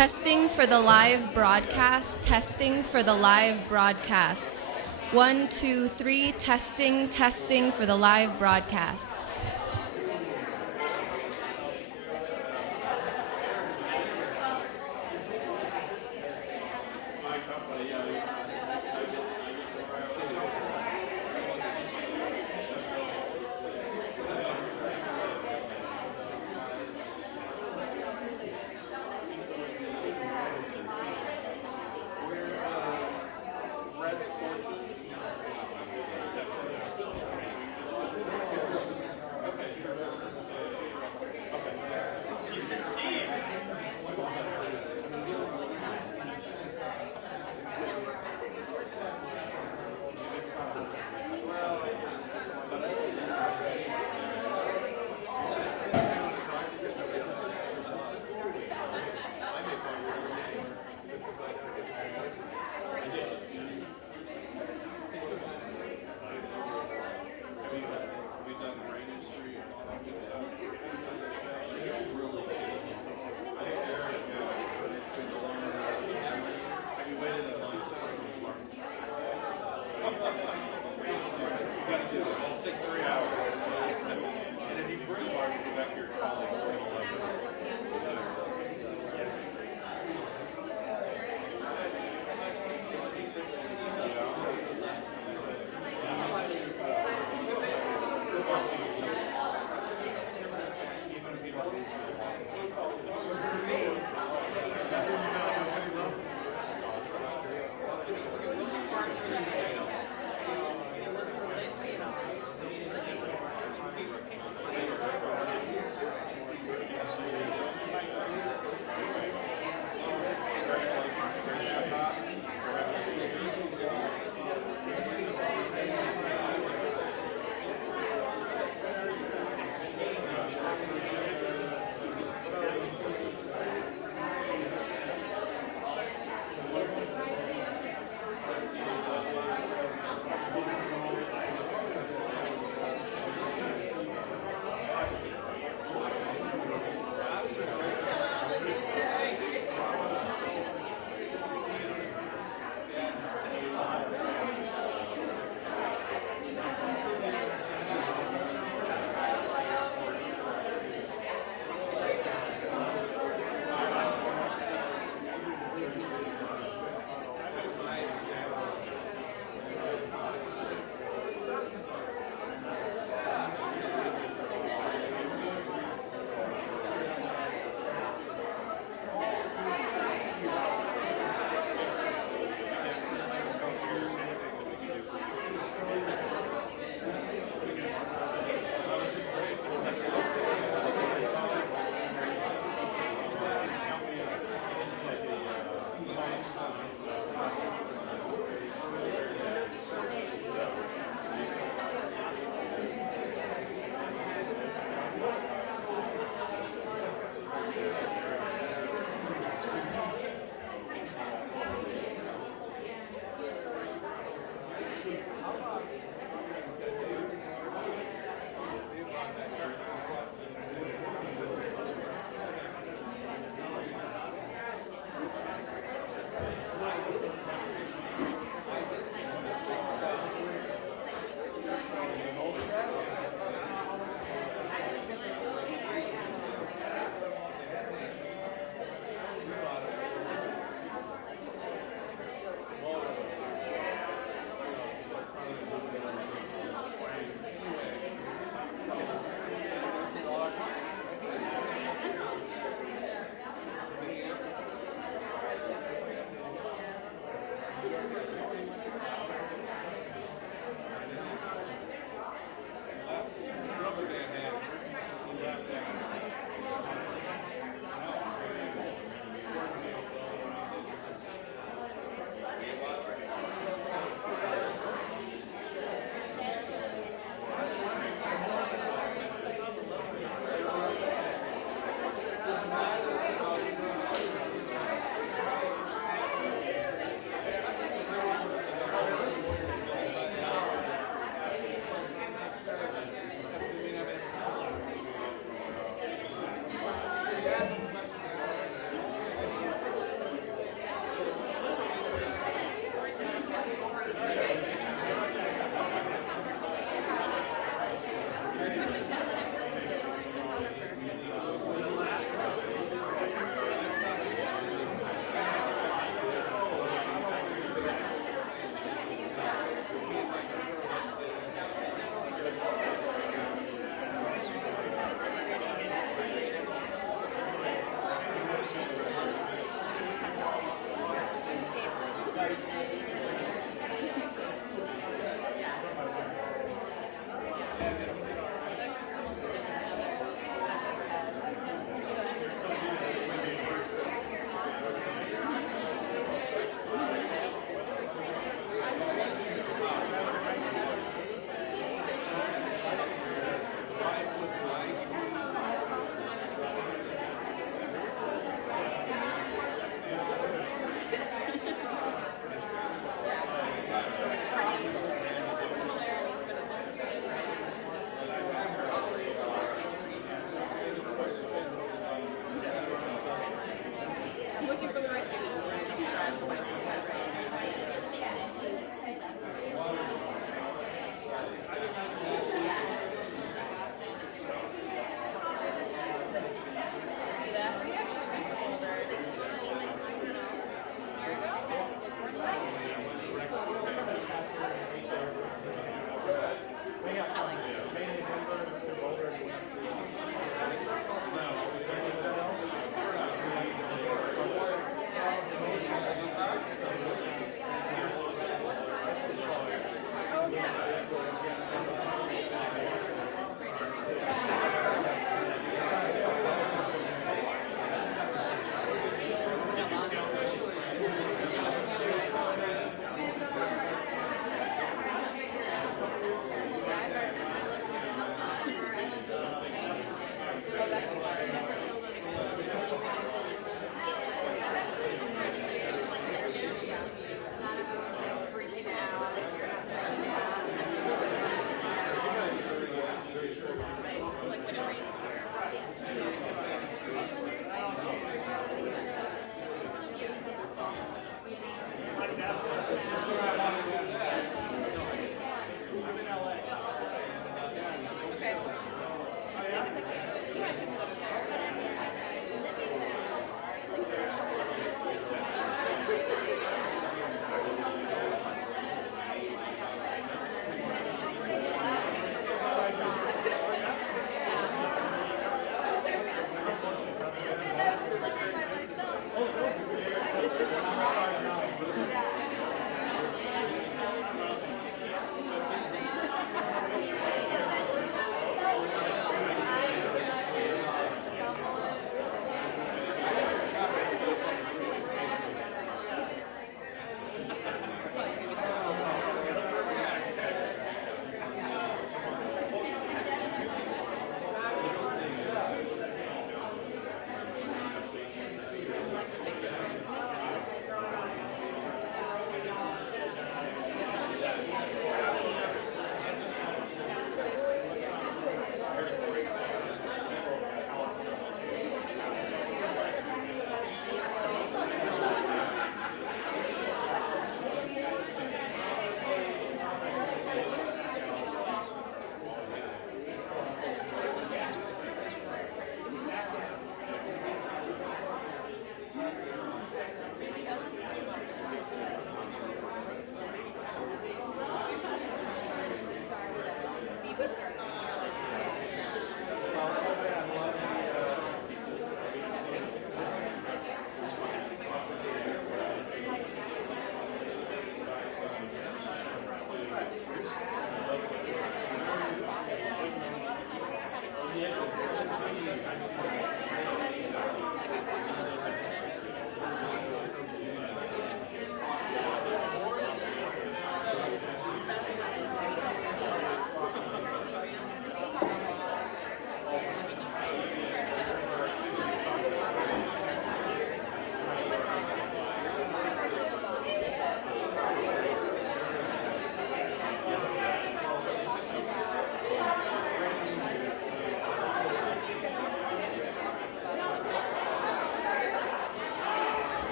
Testing for the live broadcast, testing for the live broadcast. 1, 2, 3, testing for the live broadcast.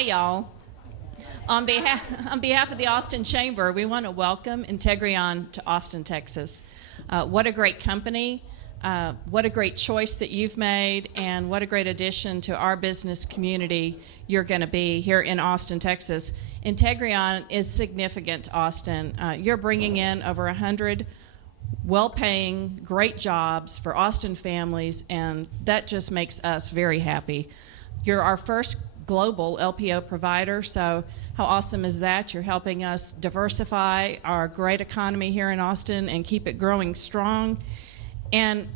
Hi, y'all. On behalf of the Austin Chamber, we want to welcome Integreon to Austin, Texas. What a great company. What a great choice that you've made, and what a great addition to our business community you're going to be here in Austin, Texas. Integreon is significant to Austin. You're bringing in over 100 well-paying, great jobs for Austin families, and that just makes us very happy. You're our first global LPO provider, so how awesome is that? You're helping us diversify our great economy here in Austin and keep it growing strong. And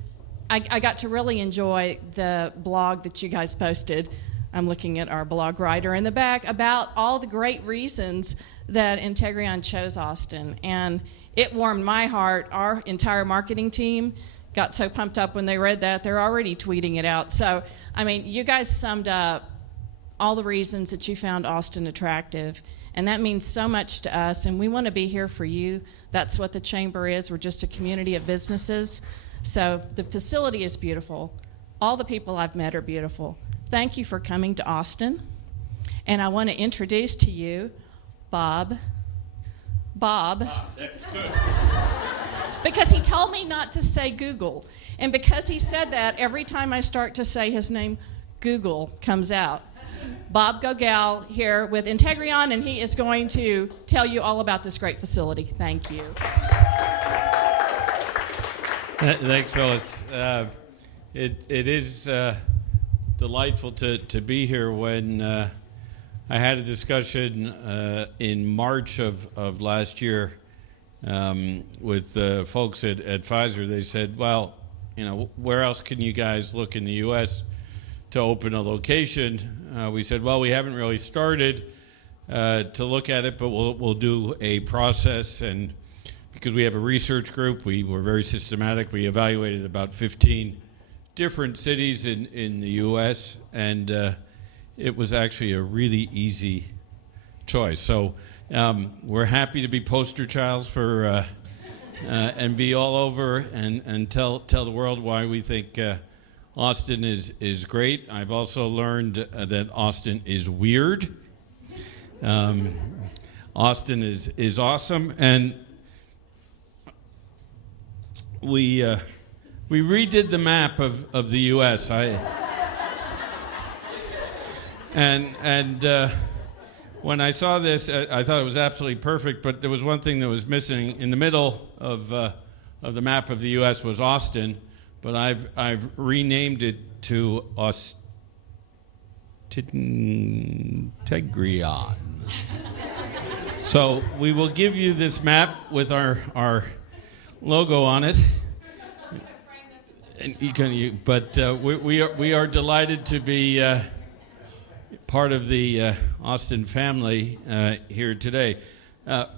I got to really enjoy the blog that you guys posted. I'm looking at our blog writer in the back about all the great reasons that Integreon chose Austin. And it warmed my heart. Our entire marketing team got so pumped up when they read that, they're already tweeting it out. So, I mean, you guys summed up all the reasons that you found Austin attractive. And that means so much to us, and we want to be here for you. That's what the Chamber is. We're just a community of businesses. So the facility is beautiful. All the people I've met are beautiful. Thank you for coming to Austin. And I want to introduce to you Bob. Good. Because he told me not to say Google. And because he said that, every time I start to say his name, Google comes out. Bob Gogel here with Integreon, and he is going to tell you all about this great facility. Thank you. Thanks, Phyllis. It is delightful to be here. When I had a discussion in March of last year with folks at Pfizer, they said, well, you know, where else can you guys look in the U.S. to open a location? We said, well, we haven't really started to look at it, but we'll do a process. And because we have a research group, we were very systematic. We evaluated about 15 different cities in the U.S., and it was actually a really easy choice. So we're happy to be poster childs for and be all over and tell the world why we think Austin is great. I've also learned that Austin is weird. Austin is awesome, and we redid the map of the U.S. When I saw this, I thought it was absolutely perfect. But there was one thing that was missing in the middle of the map of the U.S. was Austin. But I've renamed it to Integreon. So we will give you this map with our logo on it. And we are delighted to be part of the Austin family here today.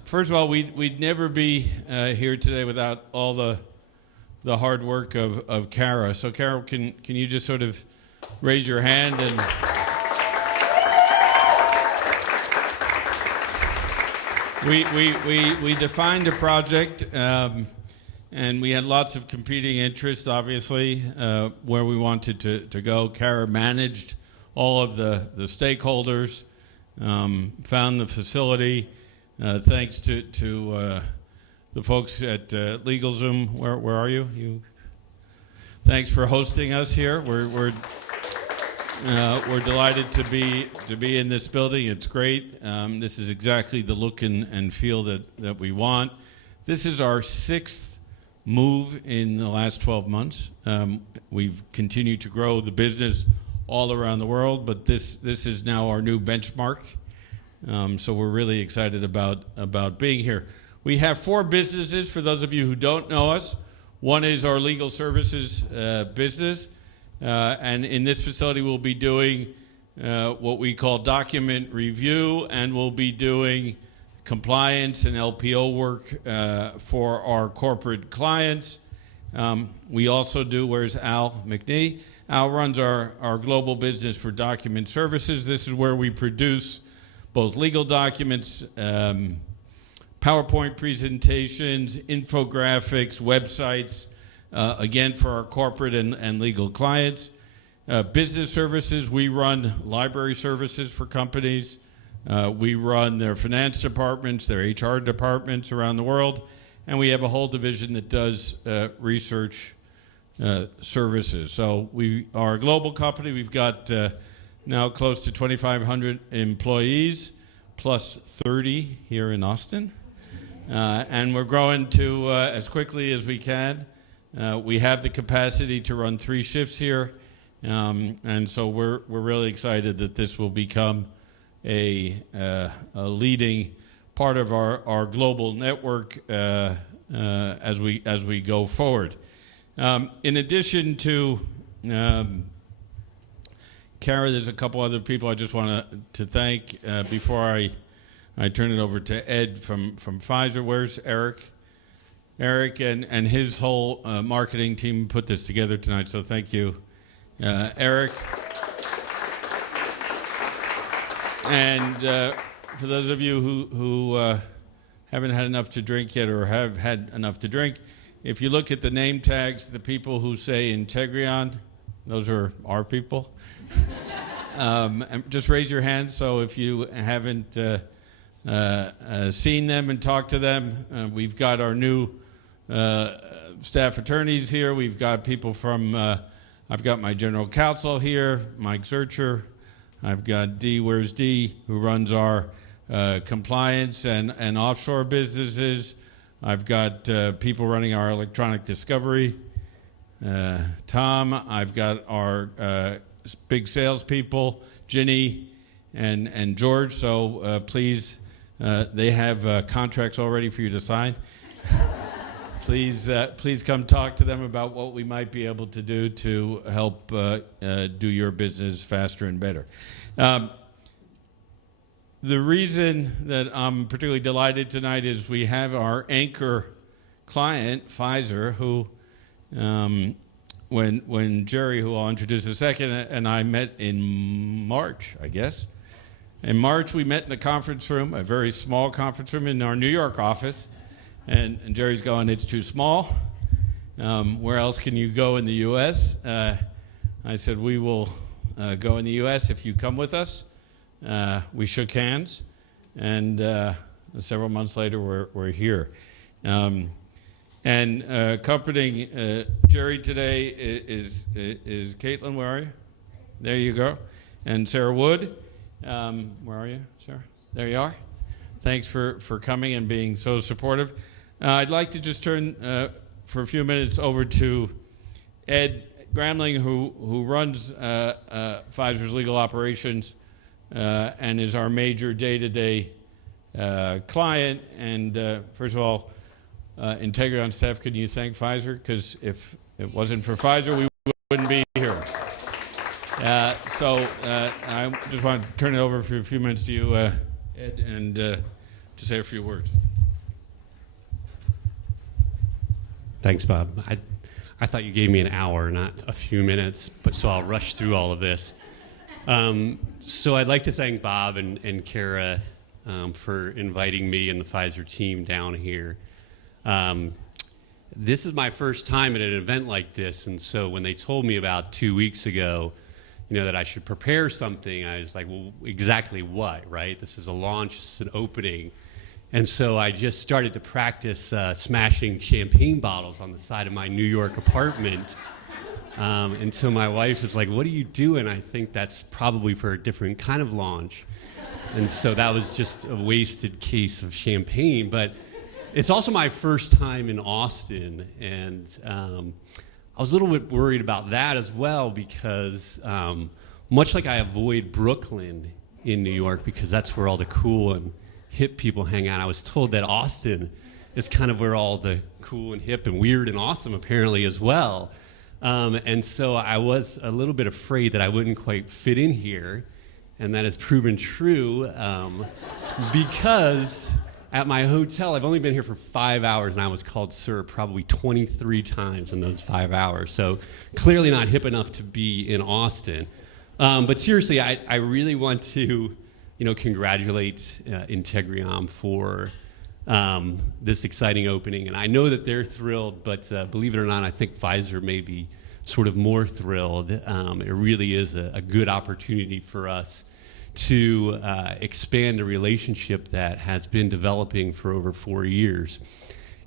First of all, we'd never be here today without all the hard work of Kara. So Kara, can you just sort of raise your hand? And we defined a project, and we had lots of competing interests, obviously, where we wanted to go. Kara managed all of the stakeholders, found the facility, thanks to the folks at LegalZoom. Where are you? Thanks for hosting us here. We're delighted to be in this building. It's great. This is exactly the look and feel that we want. This is our 6th move in the last 12 months. We've continued to grow the business all around the world, but this is now our new benchmark. So we're really excited about being here. We have 4 businesses, for those of you who don't know us. One is our legal services business, and in this facility we'll be doing what we call document review, and we'll be doing compliance and LPO work for our corporate clients. We also do, where's Al McNee? Al runs our global business for document services. This is where we produce both legal documents, PowerPoint presentations, infographics, websites, again, for our corporate and legal clients. business services. We run library services for companies. We run their finance departments, their HR departments around the world, and we have a whole division that does research services. So we are a global company. We've got now close to 2,500 employees, plus 30 here in Austin. And we're growing to as quickly as we can. We have the capacity to run 3 shifts here. And so we're really excited that this will become a leading part of our global network as we go forward. In addition to Kara, there's a couple other people I just want to thank before I turn it over to Ed from Pfizer. Where's Eric? Eric and his whole marketing team put this together tonight, so thank you, Eric. And for those of you who haven't had enough to drink yet or have had enough to drink, if you look at the name tags, the people who say Integreon, those are our people. And just raise your hand. So if you haven't seen them and talked to them, we've got our new staff attorneys here. We've got people from, I've got my general counsel here, Mike Zurcher. I've got Dee, where's Dee, who runs our compliance and offshore businesses. I've got people running our electronic discovery. Tom, I've got our big salespeople, Ginny and George. So please, they have contracts already for you to sign. Please come talk to them about what we might be able to do to help do your business faster and better. The reason that I'm particularly delighted tonight is we have our anchor client, Pfizer, who, when Jerry, who I'll introduce in a second, and I met in March, I guess. In March, we met in the conference room, a very small conference room in our New York office. And Jerry's going, it's too small. Where else can you go in the U.S.? I said, we will go in the U.S. if you come with us. We shook hands, and several months later, we're here. And accompanying Jerry today is Caitlin. Where are you? There you go. And Sarah Wood. Where are you, Sarah? There you are. Thanks for coming and being so supportive. I'd like to just turn for a few minutes over to Ed Gramling, who runs Pfizer's legal operations and is our major day-to-day client. And first of all, Integreon staff, could you thank Pfizer? Because if it wasn't for Pfizer, we wouldn't be here. So I just want to turn it over for a few minutes to you, Ed, and to say a few words. Thanks, Bob. I thought you gave me an hour, not a few minutes, but so I'll rush through all of this. So I'd like to thank Bob and Kara for inviting me and the Pfizer team down here. This is my first time at an event like this, and so when they told me about 2 weeks ago, that I should prepare something, I was like, well, exactly what, right? This is a launch, this is an opening. And so I just started to practice smashing champagne bottles on the side of my New York apartment until my wife was like, what are you doing? I think that's probably for a different kind of launch. And so that was just a wasted case of champagne. But it's also my first time in Austin, and I was a little bit worried about that as well because much like I avoid Brooklyn in New York because that's where all the cool and hip people hang out, I was told that Austin is kind of where all the cool and hip and weird and awesome apparently as well. And so I was a little bit afraid that I wouldn't quite fit in here, and that has proven true because at my hotel, I've only been here for 5 hours, and I was called sir probably 23 times in those 5 hours. So clearly not hip enough to be in Austin. But seriously, I really want to congratulate Integreon for this exciting opening. And I know that they're thrilled, but believe it or not, I think Pfizer may be sort of more thrilled. It really is a good opportunity for us to expand a relationship that has been developing for over 4 years.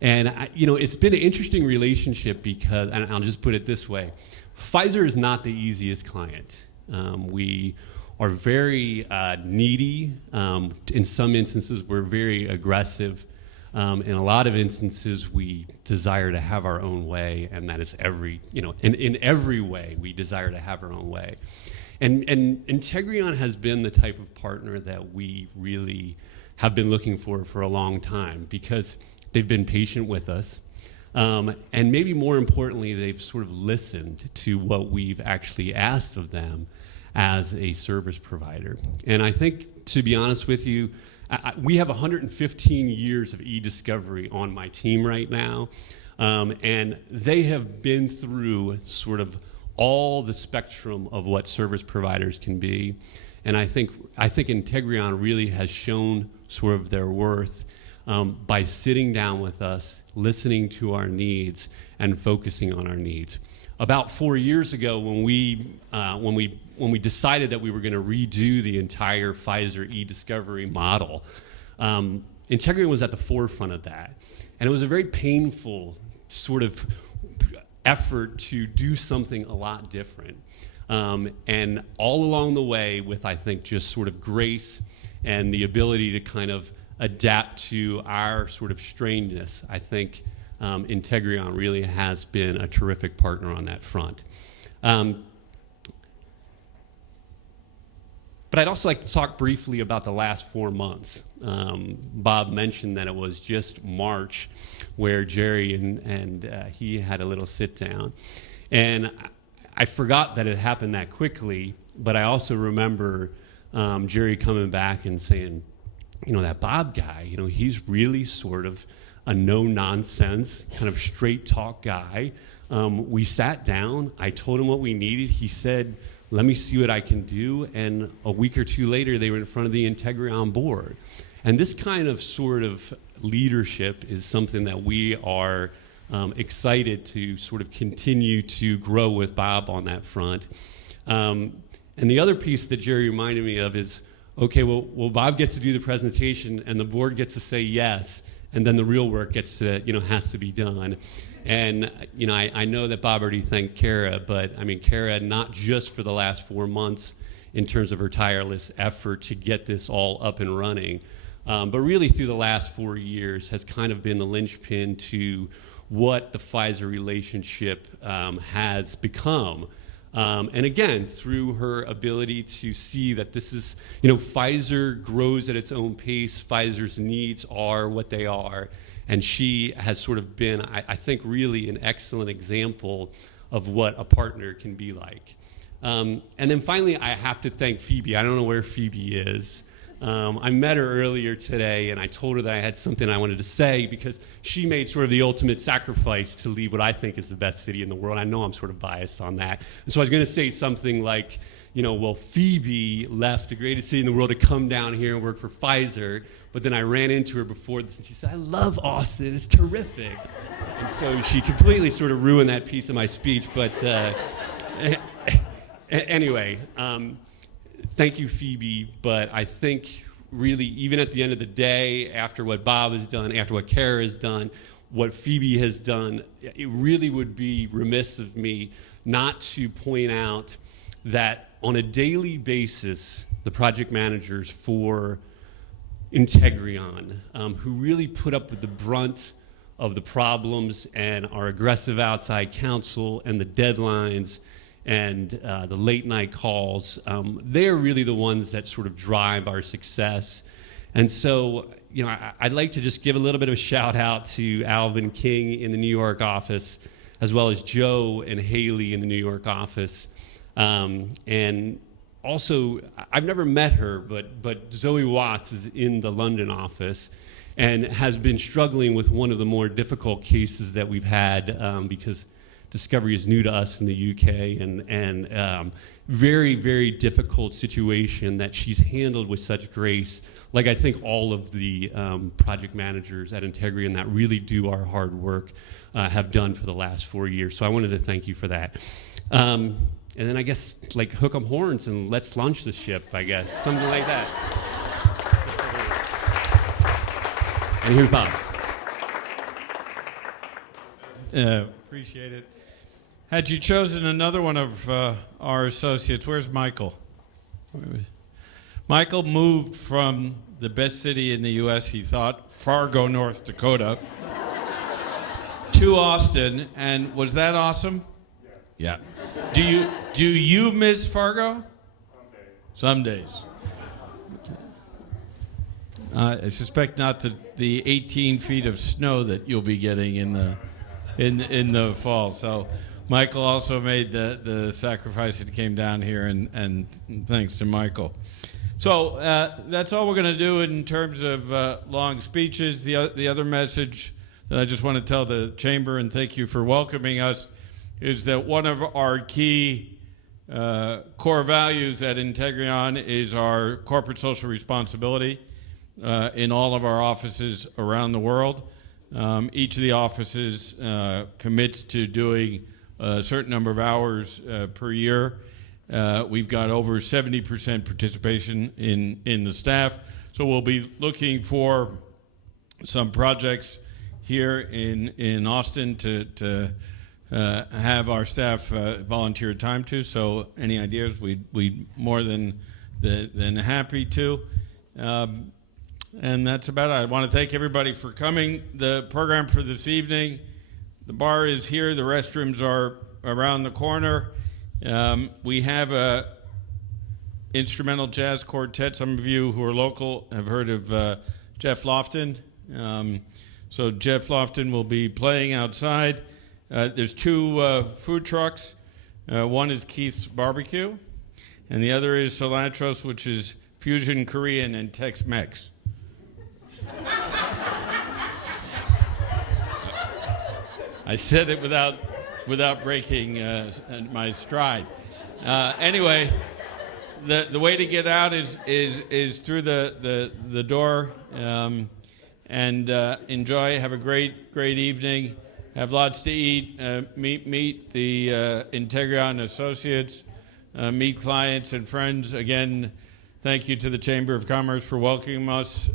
And it's been an interesting relationship because, and I'll just put it this way, Pfizer is not the easiest client. We are very needy. In some instances, we're very aggressive. In a lot of instances, we desire to have our own way, and that is in every way, we desire to have our own way. And Integreon has been the type of partner that we really have been looking for a long time, because they've been patient with us. And maybe more importantly, they've sort of listened to what we've actually asked of them as a service provider. And I think, to be honest with you, we have 115 years of e-discovery on my team right now, and they have been through sort of all the spectrum of what service providers can be. And I think Integreon really has shown sort of their worth by sitting down with us, listening to our needs, and focusing on our needs. About 4 years ago, when we decided that we were going to redo the entire Pfizer e-discovery model, Integreon was at the forefront of that. And it was a very painful sort of effort to do something a lot different. And all along the way, with, I think, just sort of grace and the ability to kind of adapt to our sort of strainedness, I think Integreon really has been a terrific partner on that front. But I'd also like to talk briefly about the last 4 months. Bob mentioned that it was just March where Jerry and he had a little sit down. And I forgot that it happened that quickly, but I also remember Jerry coming back and saying, that Bob guy, he's really sort of a no-nonsense, kind of straight-talk guy. We sat down. I told him what we needed. He said, let me see what I can do. And a week or two later, they were in front of the Integreon board. And this kind of sort of leadership is something that we are excited to sort of continue to grow with Bob on that front. And the other piece that Jerry reminded me of is, okay, well, Bob gets to do the presentation, and the board gets to say yes, and then the real work has to be done. And, I know that Bob already thanked Kara, but, Kara, not just for the last 4 months in terms of her tireless effort to get this all up and running, but really through the last 4 years has kind of been the linchpin to what the Pfizer relationship has become. And again, through her ability to see that this is, Pfizer grows at its own pace. Pfizer's needs are what they are. And she has sort of been, I think, really an excellent example of what a partner can be like. And then finally, I have to thank Phoebe. I don't know where Phoebe is. I met her earlier today, and I told her that I had something I wanted to say, because she made sort of the ultimate sacrifice to leave what I think is the best city in the world. I know I'm sort of biased on that. And so I was going to say something like, Phoebe left the greatest city in the world to come down here and work for Pfizer, but then I ran into her before this, and she said, I love Austin. It's terrific. And so she completely sort of ruined that piece of my speech. But anyway, thank you, Phoebe, but I think really, even at the end of the day, after what Bob has done, after what Kara has done, what Phoebe has done, it really would be remiss of me not to point out that on a daily basis, the project managers for Integreon, who really put up with the brunt of the problems and our aggressive outside counsel and the deadlines and the late night calls, they're really the ones that sort of drive our success. And so, I'd like to just give a little bit of a shout out to Alvin King in the New York office, as well as Joe and Haley in the New York office. And also, I've never met her, but Zoe Watts is in the London office and has been struggling with one of the more difficult cases that we've had, because Discovery is new to us in the UK, and very, very difficult situation that she's handled with such grace, like I think all of the project managers at Integreon that really do our hard work have done for the last 4 years. So I wanted to thank you for that. And then I guess, like, hook 'em horns and let's launch the ship, I guess, something like that. And here's Bob. Appreciate it. Had you chosen another one of our associates, where's Michael? Michael moved from the best city in the U.S., he thought, Fargo, North Dakota, to Austin, and was that awesome? Yeah. Do you miss Fargo? Some days. I suspect not the 18 feet of snow that you'll be getting in the fall. So Michael also made the sacrifice and came down here, and thanks to Michael. So that's all we're going to do in terms of long speeches. The other message that I just want to tell the Chamber, and thank you for welcoming us, is that one of our key core values at Integreon is our corporate social responsibility in all of our offices around the world. Each of the offices commits to doing a certain number of hours per year. We've got over 70% participation in the staff, so we'll be looking for some projects here in Austin to have our staff volunteer time to. So any ideas, we'd more than happy to. And that's about it. I want to thank everybody for coming. The program for this evening, the bar is here. The restrooms are around the corner. We have a instrumental jazz quartet. Some of you who are local have heard of Jeff Lofton. So Jeff Lofton will be playing outside. There's two food trucks. One is Keith's Barbecue, and the other is Cilantros, which is fusion Korean and Tex-Mex. I said it without breaking my stride. Anyway, the way to get out is through the door, and enjoy. Have a great evening. Have lots to eat. Meet the Integreon associates. Meet clients and friends. Again, thank you to the Chamber of Commerce for welcoming us.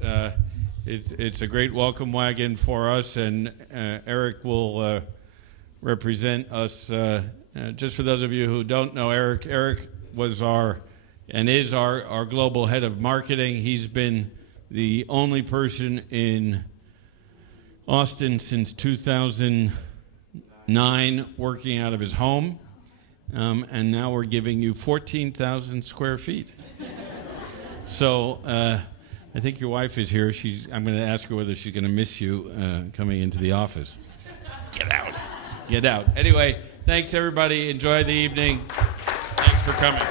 It's a great welcome wagon for us, and Eric will represent us. Just for those of you who don't know Eric was is our global head of marketing. He's been the only person in Austin since 2009 working out of his home, and now we're giving you 14,000 square feet. So I think your wife is here. I'm going to ask her whether she's going to miss you coming into the office. Get out. Anyway, thanks everybody. Enjoy the evening. Thanks for coming.